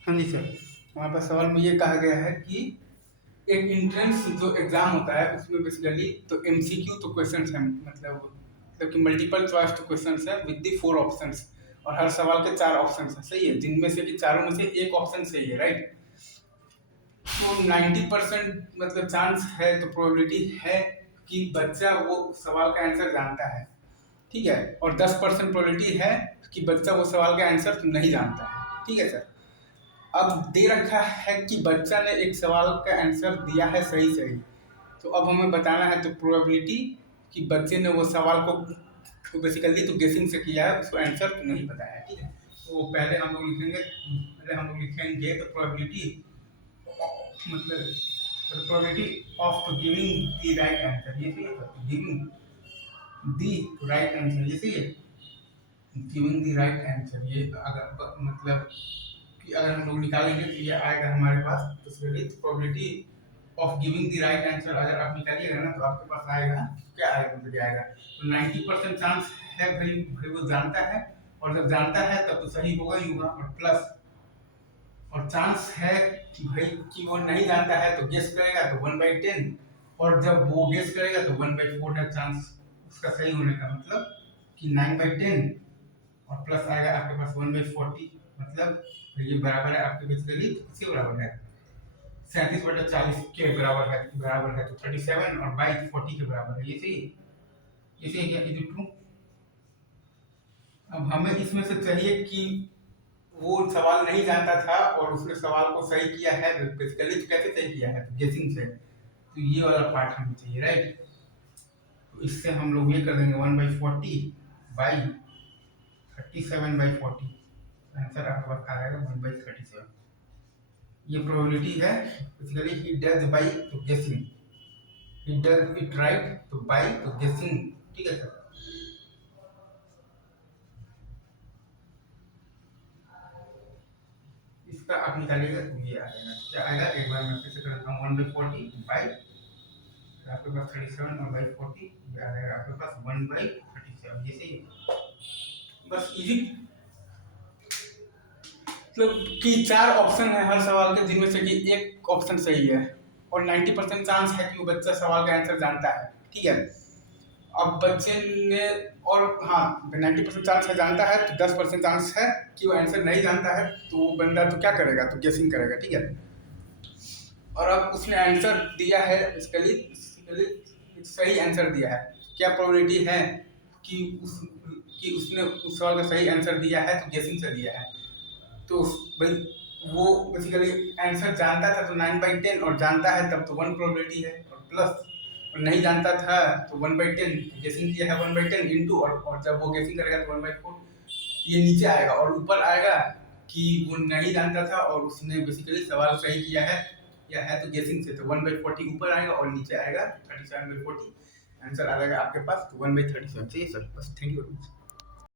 हाँ जी सर, हमारे पास सवाल में ये कहा गया है कि एक एंट्रेंस जो एग्जाम होता है उसमें बेसिकली तो एमसीक्यू तो क्वेश्चंस हैं, मतलब कि मल्टीपल चॉइस तो क्वेश्चंस है विद दी 4 ऑप्शंस, और हर सवाल के 4 ऑप्शंस हैं, सही है, जिनमें से कि चारों में से एक ऑप्शन सही है, राइट। तो 90% मतलब चांस है, तो प्रोबेबिलिटी है कि बच्चा वो सवाल का आंसर जानता है, ठीक है, और 10% प्रोबेबिलिटी है कि बच्चा वो सवाल का आंसर तो नहीं जानता है, ठीक है सर। अब दे रखा है कि बच्चा ने एक सवाल का आंसर दिया है सही सही, तो अब हमें बताना है तो प्रोबेबिलिटी कि बच्चे ने वो सवाल को बेसिकली तो गेसिंग से किया है, उसको आंसर तो नहीं पता है, ठीक है। तो पहले हम लोग लिखेंगे तो प्रोबेबिलिटी, मतलब probability of giving the right answer, ये सही है, गिविंग द राइट आंसर, ये सही है, गिविंग द राइट आंसर, ये अगर मतलब कि अगर हम लोग निकालेंगे तो ये आएगा हमारे पास, तो probability of giving the right answer अगर आप निकालिएगा ना तो आपके पास आएगा, क्या आएगा, मतलब आएगा तो 90% चांस है भाई वो जानता है, और जब जानता है तब तो सही होगा ही होगा, और प्लस और चांस है कि भाई कि वो नहीं जानता है तो गेस करेगा तो 1/10, और जब वो गेस करेगा तो 1/4 है चांस उसका सही होने का, मतलब कि 9/10, और प्लस आएगा आपके पास 1/40, मतलब ये बराबर है आपके बेसिकली किसके बराबर है, 37/40 के बराबर है तो 37, और 22/40 के बराबर है, ये सही है, ये सही है क्या, इज इट ट्रू। अब हमें इसमें से चाहिए कि वो सवाल नहीं जानता था और उसने सवाल को सही किया है, बेसिकली तो कैसे सही किया है, तो गेसिंग से, तो ये वाला पार्ट हमें चाहिए, राइट। तो इससे हम लोग ये कर देंगे 1/40/37/40, आंसर आपके पास आ जाएगा 1/37। ये प्रोबेबिलिटी है, बेसिकली ही डज बाय तो गेसिंग, ही डज इट राइट तो बाय तो गेसिंग, ठीक है सर। इसका आप निकालिएगा तो ये आ जाएगा, क्या आएगा, एक बार मैं फिर से करता हूँ, 1/40 बाई आपके पास 37, और बाई 40 ये आ जाएगा आपके पास 1/37, ये सही है। बस इजी, मतलब कि 4 ऑप्शन है हर सवाल के, जिनमें से कि एक ऑप्शन सही है, और 90% चांस है कि वो बच्चा सवाल का आंसर जानता है, ठीक है। अब बच्चे ने, और हाँ 90% चांस है जानता है, तो 10% चांस है कि वो आंसर नहीं जानता है, तो वो बंदा तो क्या करेगा, तो गेसिंग करेगा, ठीक है। और अब उसने आंसर दिया है, बेसिकली सही आंसर दिया है, क्या प्रोबेबिलिटी है कि उसने उस सवाल का सही आंसर दिया है, तो गेसिंग से दिया है, तो भाई वो बेसिकली आंसर जानता था तो 9/10, और जानता है तब तो 1 प्रोबेबिलिटी है, और प्लस और नहीं जानता था तो 1/10, गेसिंग किया है 1/10 इंटू, और जब वो गेसिंग करेगा तो 1/4, ये नीचे आएगा, और ऊपर आएगा कि वो नहीं जानता था और उसने बेसिकली सवाल सही किया है, या है तो गेसिंग से, तो 1/40 ऊपर आएगा और नीचे आएगा 37/40, आंसर आ जाएगा आपके पास तो 1/37, सही है सर, बस थैंक यू वेरी मच।